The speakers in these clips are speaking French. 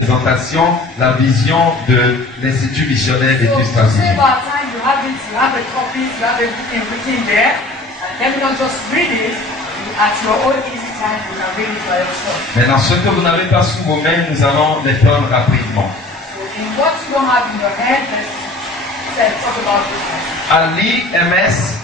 présentation, la vision de l'Institut missionnaire d'études stratégiques. Maintenant, ce que vous n'avez pas sous vos mains, nous allons les prendre rapidement. À l'IMS,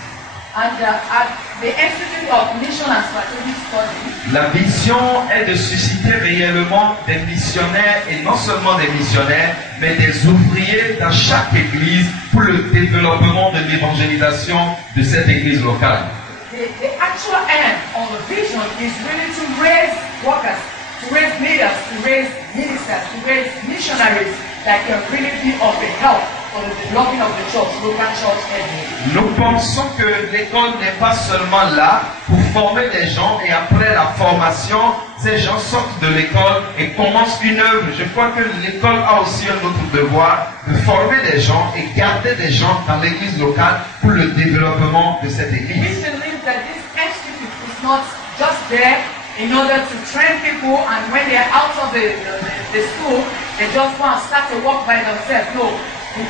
la vision est de susciter réellement des missionnaires, et non seulement des missionnaires, mais des ouvriers dans chaque église pour le développement de l'évangélisation de cette église locale. The actual end of the vision is really to raise workers, to raise leaders, to raise ministers, to raise missionaries that can really be of a help for the development of the church, local church everywhere. Nous pensons que l'école n'est pas seulement là pour former des gens et après la formation, ces gens sortent de l'école et commencent une œuvre. Je crois que l'école a aussi un autre devoir de former des gens et garder des gens dans l'église locale pour le développement de cette église. We believe that this institute is not just there in order to train people, and when they are out of the school, they just want to start to work by themselves. No,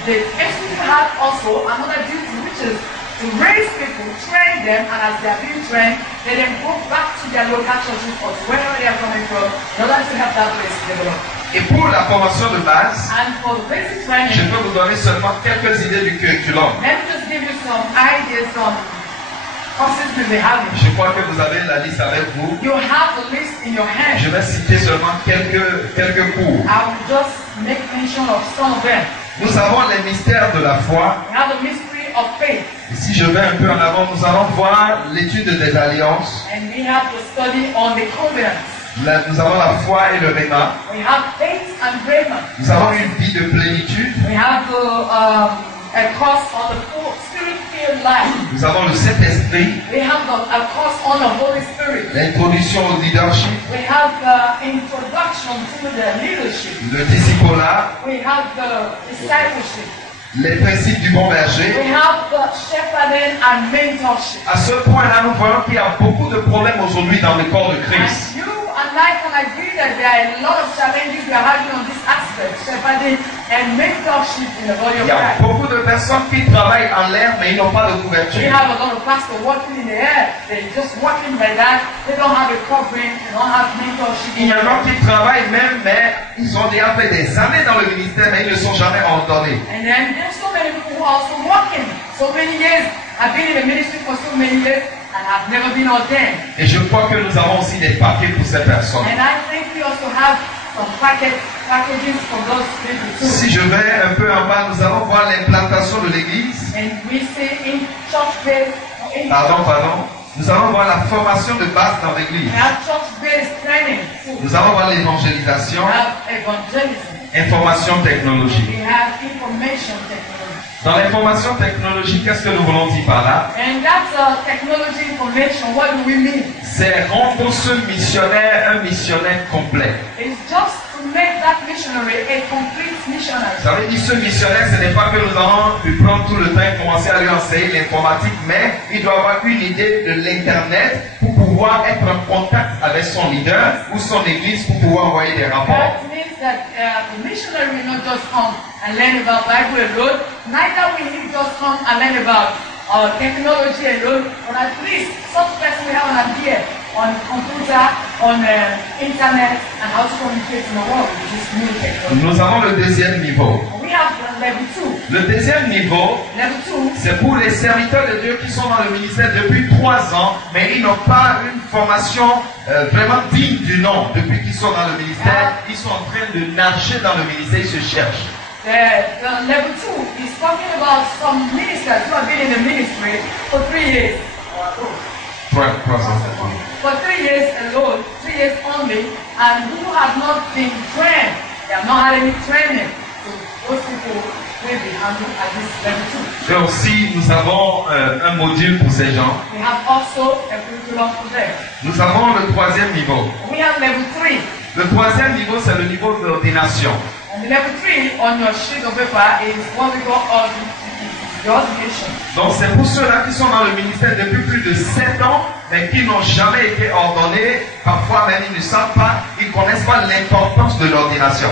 the institute has also another duty, which is to raise people, train them, and as they are being trained, they then go back to their local churches or wherever they are coming from in order to help that place develop. Et pour la formation de base, And for the basic training, je peux vous donner seulement quelques idées du curriculum. let me just give you some ideas on courses we'll be having. Je crois que vous avez la liste avec vous. You have the list in your hand. Je vais citer seulement quelques cours. I will just make mention of some of them. Nous avons les mystères de la foi. We have the mystery of faith, Et si je vais un peu en avant, nous allons voir l'étude des alliances. and we have to study on the covenants. Nous avons la foi et le rhéma. We have faith and rhema. Nous avons une vie de plénitude. We have a course on the spirit-filled life. Nous avons le Saint-Esprit, We have a course on the Holy Spirit. l'introduction au leadership, We have introduction to the leadership. le discipulat, We have the discipleship. les principes du bon We berger. have the shepherding and mentorship. À ce point-là, nous voyons qu'il y a beaucoup de problèmes aujourd'hui dans le corps de Christ. And you and I can agree that there are a lot of challenges we are having on this aspect, shepherding and mentorship in the body Il of y a Christ. beaucoup de personnes qui travaillent en l'air, mais ils n'ont pas de We couverture. have a lot of pastors working in the air. They're just working by that. They don't have a covering. They don't have mentorship. Il y en a qui travaillent même, mais ils ont déjà fait des années dans le ministère, mais ils ne sont jamais ordonnés. And then there's so many people who are also working. So many years. I've been in the ministry for so many years and have never been ordained. Et je crois que nous avons aussi des paquets pour ces personnes. And I think we also have some packages for those people too. Si je vais un peu en bas, nous allons voir l'implantation de l'église. And we see in church-based, Pardon. Nous allons voir la formation de base dans l'église. we have church-based training too. Nous allons voir We l'évangélisation, have evangelism. information technologique. We have information technology. Dans l'information technologique, qu'est-ce que nous voulons dire par là? And that's technology information. What do we mean? C'est rendre ce missionnaire un missionnaire complet. It's just to make that missionary a complete missionary. Ça veut dire ce missionnaire, ce n'est pas que nous allons lui prendre tout le temps et commencer à lui enseigner l'informatique, mais il doit avoir une idée de l'Internet pour pouvoir être en contact avec son leader ou son église pour pouvoir envoyer des rapports. That means that the missionary will not just come and learn about Bible alone. Neither will he just come and learn about technology alone. But at least such person will have an idea on computer, on internet, and how to communicate in the world with this new technology. Nous avons le deuxième niveau. We have level 2. Le deuxième niveau, Level 2. c'est pour les serviteurs de Dieu qui sont dans le ministère depuis 3 ans, mais ils n'ont pas une formation vraiment digne du nom. Depuis qu'ils sont dans le ministère, ils sont en train de nager dans le ministère, ils se cherchent. The level 2 is talking about some ministers who have been in the ministry for 3 years. For 3 years alone, 3 years only, and who have not been trained. They have not had any training. So those people will be handled at this level 2. Et aussi, nous avons un module pour ces gens. We have also a curriculum for them. Nous avons le troisième niveau. We have level 3. Le troisième niveau, c'est le niveau d'ordination. And the level 3 on your sheet of paper is what we call the ordination. Donc c'est pour ceux-là qui sont dans le ministère depuis plus de 7 ans, mais qui n'ont jamais été ordonnés. Parfois même ils ne savent pas, ils ne connaissent pas l'importance de l'ordination.